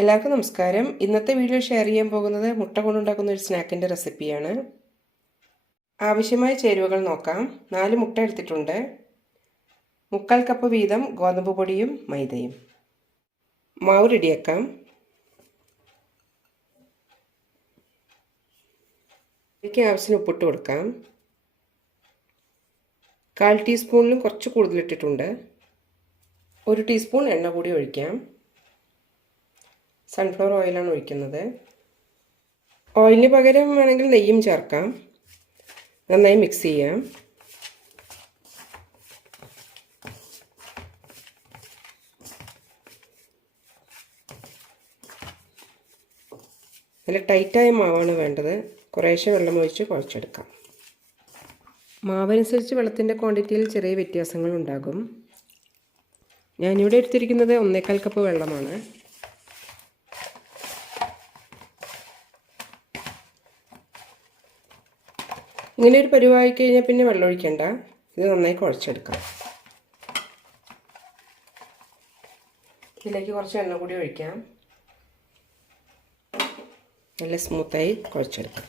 എല്ലാവർക്കും നമസ്കാരം. ഇന്നത്തെ വീഡിയോ ഷെയർ ചെയ്യാൻ പോകുന്നത് മുട്ട കൊണ്ടുണ്ടാക്കുന്ന ഒരു സ്നാക്കിന്റെ റെസിപ്പിയാണ്. ആവശ്യമായ ചേരുവകൾ നോക്കാം. നാല് മുട്ട എടുത്തിട്ടുണ്ട്. മുക്കാൽ കപ്പ് വീതം ഗോതമ്പ് പൊടിയും മൈദയും. മാവ് റെഡിയാക്കാം. ഇതിലേക്ക് ആവശ്യത്തിന് ഉപ്പിട്ട് കൊടുക്കാം. കാൽ ടീസ്പൂണിലും കുറച്ച് കൂടുതലിട്ടിട്ടുണ്ട് ഒരു ടീസ്പൂൺ എണ്ണ കൂടി ഒഴിക്കാം. സൺഫ്ലവർ ഓയിലാണ് ഒഴിക്കുന്നത്. ഓയിലിന് പകരം വേണമെങ്കിൽ നെയ്യും ചേർക്കാം. നന്നായി മിക്സ് ചെയ്യാം. നല്ല ടൈറ്റായ മാവാണ് വേണ്ടത്. കുറേശ്ശെ വെള്ളം ഒഴിച്ച് കുഴച്ചെടുക്കാം. മാവനുസരിച്ച് വെള്ളത്തിന്റെ ക്വാണ്ടിറ്റിയിൽ ചെറിയ വ്യത്യാസങ്ങൾ ഉണ്ടാകും. ഞാനിവിടെ എടുത്തിരിക്കുന്നത് ഒന്നേക്കാൽ കപ്പ് വെള്ളമാണ്. ഇങ്ങനെ ഒരു പരിവായി കഴിഞ്ഞാൽ പിന്നെ വെള്ളം ഒഴിക്കണ്ട. ഇത് നന്നായി കുഴച്ചെടുക്കാം. ഇതിലേക്ക് കുറച്ച് എണ്ണ കൂടി ഒഴിക്കാം. നല്ല സ്മൂത്തായി കുഴച്ചെടുക്കാം.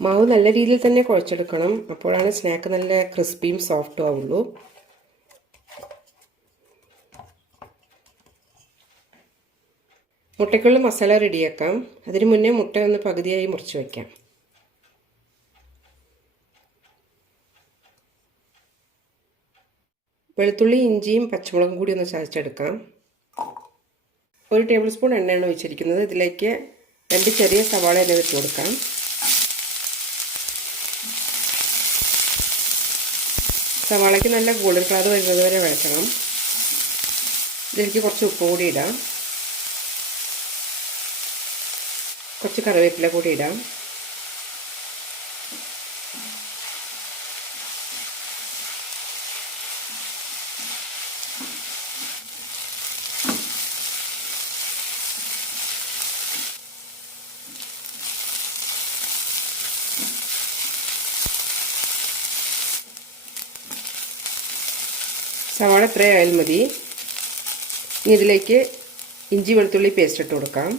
മാവ് നല്ല രീതിയിൽ തന്നെ കുഴച്ചെടുക്കണം. അപ്പോഴാണ് സ്നാക്ക് നല്ല ക്രിസ്പിയും സോഫ്റ്റും ആവുള്ളൂ. മുട്ടയ്ക്കുള്ള മസാല റെഡിയാക്കാം. അതിന് മുന്നേ മുട്ട ഒന്ന് പകുതിയായി മുറിച്ച് വയ്ക്കാം വെളുത്തുള്ളി ഇഞ്ചിയും പച്ചമുളകും കൂടി ഒന്ന് ചതച്ചെടുക്കാം. ഒരു ടേബിൾ സ്പൂൺ എണ്ണയാണ് ഒഴിച്ചിരിക്കുന്നത്. ഇതിലേക്ക് രണ്ട് ചെറിയ സവാള എണ്ണ വെച്ച് കൊടുക്കാം. സവാളയ്ക്ക് നല്ല ഗോൾഡൻ കളർ വരുന്നത് വരെ വഴറ്റണം. ഇതിലേക്ക് കുറച്ച് ഉപ്പ് കൂടി ഇടാം. കുറച്ച് കറിവേപ്പില കൂടി ഇടാം. സവാള എത്രയായാലും മതി. ഇനി ഇതിലേക്ക് ഇഞ്ചി വെളുത്തുള്ളി പേസ്റ്റ് ഇട്ട് കൊടുക്കാം.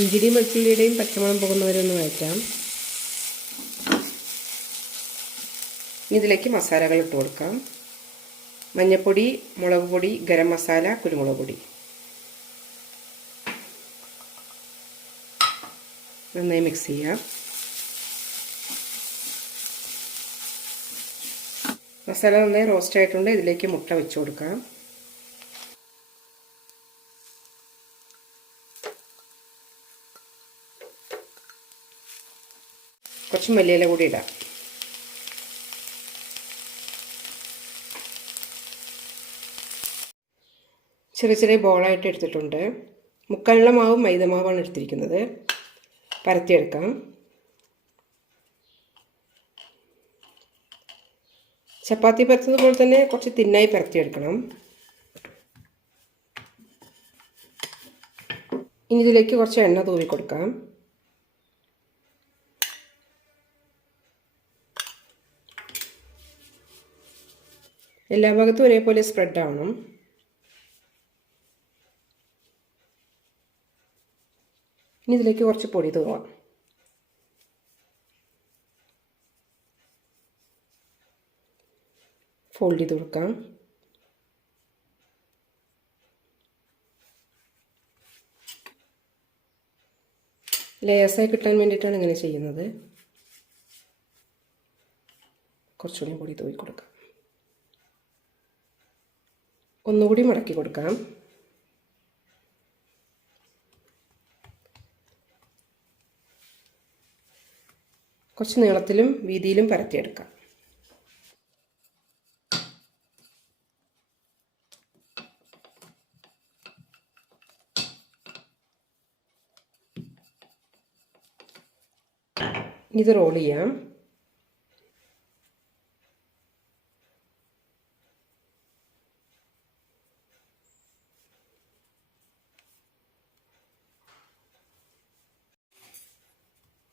ഇഞ്ചിയുടെയും വെളുത്തുള്ളിയുടെയും പച്ചമണം പോകുന്നവരൊന്ന് വഴറ്റാം. ഇതിലേക്ക് മസാലകൾ ഇട്ട് കൊടുക്കാം. മഞ്ഞൾപ്പൊടി മുളക് പൊടി ഗരം മസാല കുരുമുളക് പൊടി. നന്നായി മിക്സ് ചെയ്യാം. മസാല നന്നായി റോസ്റ്റ് ആയിട്ടുണ്ട്. ഇതിലേക്ക് മുട്ട വെച്ച് കൊടുക്കാം. കുറച്ച് മല്ലിയില കൂടി ഇടാം. ചെറിയ ചെറിയ ബോളായിട്ട് എടുത്തിട്ടുണ്ട്. മുക്കാലുള്ള മാവും മൈദമാവാണ് എടുത്തിരിക്കുന്നത്. പരത്തിയെടുക്കാം. ചപ്പാത്തി പരത്തുന്നത് പോലെ തന്നെ കുറച്ച് തിന്നായി പരത്തിയെടുക്കണം. ഇനി ഇതിലേക്ക് കുറച്ച് എണ്ണ തൂവി കൊടുക്കാം. എല്ലാ ഭാഗത്തും ഒരേപോലെ സ്പ്രെഡ് ആവണം. ഇനി ഇതിലേക്ക് കുറച്ച് പൊടി തൂവാം. ഫോൾഡ് ചെയ്ത് കൊടുക്കാം. ലേയേഴ്സായി കിട്ടാൻ വേണ്ടിയിട്ടാണ് ഇങ്ങനെ ചെയ്യുന്നത്. കുറച്ചുകൂടി പൊടി തൂവി കൊടുക്കാം ഒന്നുകൂടി മടക്കി കൊടുക്കാം. കുറച്ച് നീളത്തിലും വീതിയിലും പരത്തിയെടുക്കാം. ഇത് റോൾ ചെയ്യാം.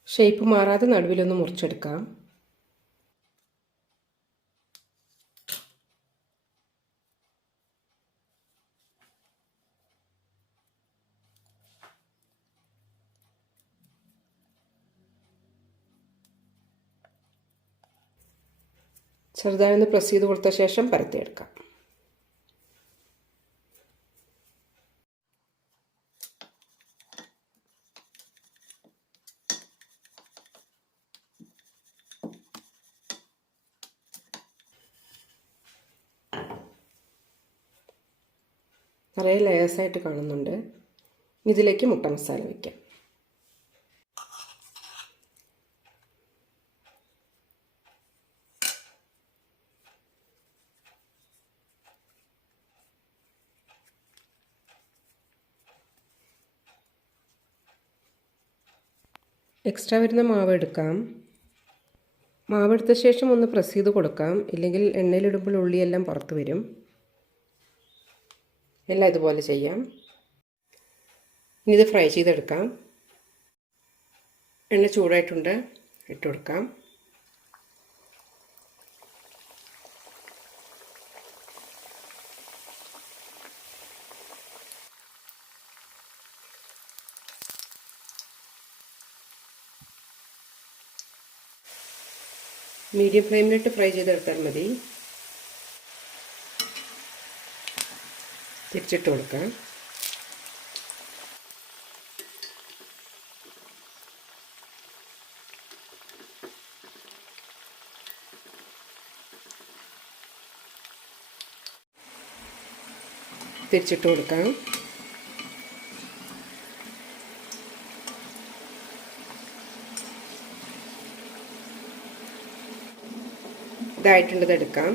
ഷേപ്പ് മാറാതെ നടുവിലൊന്ന് മുറിച്ചെടുക്കാം. ചെറുതായൊന്ന് പ്രസ് ചെയ്ത് കൊടുത്ത ശേഷം പരത്തിയെടുക്കാം നിറയെ ലെയേഴ്സായിട്ട് കാണുന്നുണ്ട്. ഇതിലേക്ക് മുട്ട മസാല വയ്ക്കാം എക്സ്ട്രാ വരുന്ന മാവ് എടുക്കാം. മാവെടുത്ത ശേഷം ഒന്ന് പ്രസ് ചെയ്ത് കൊടുക്കാം. ഇല്ലെങ്കിൽ എണ്ണയിലിടുമ്പോൾ ഉള്ളിയെല്ലാം പുറത്ത് വരും. എല്ലാം ഇതുപോലെ ചെയ്യാം. ഇനി ഇത് ഫ്രൈ ചെയ്തെടുക്കാം. എണ്ണ ചൂടായിട്ടുണ്ട് ഇട്ട് കൊടുക്കാം. മീഡിയം ഫ്ലെയിമിലിട്ട് ഫ്രൈ ചെയ്തെടുത്താൽ മതി. തിരിച്ചിട്ട് കൊടുക്കാം. തിരിച്ചിട്ട് കൊടുക്കാം. ഇതായിട്ടുള്ളത് എടുക്കാം.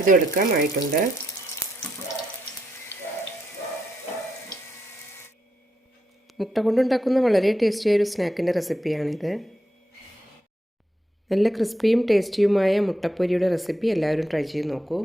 ഇതും എടുക്കാം ആയിട്ടുണ്ട്. മുട്ട കൊണ്ടുണ്ടാക്കുന്ന വളരെ ടേസ്റ്റിയായ ഒരു സ്നാക്കിന്റെ റെസിപ്പിയാണിത്. നല്ല ക്രിസ്പിയും ടേസ്റ്റിയുമായ മുട്ടപ്പൊരിയുടെ റെസിപ്പി എല്ലാവരും ട്രൈ ചെയ്ത് നോക്കൂ.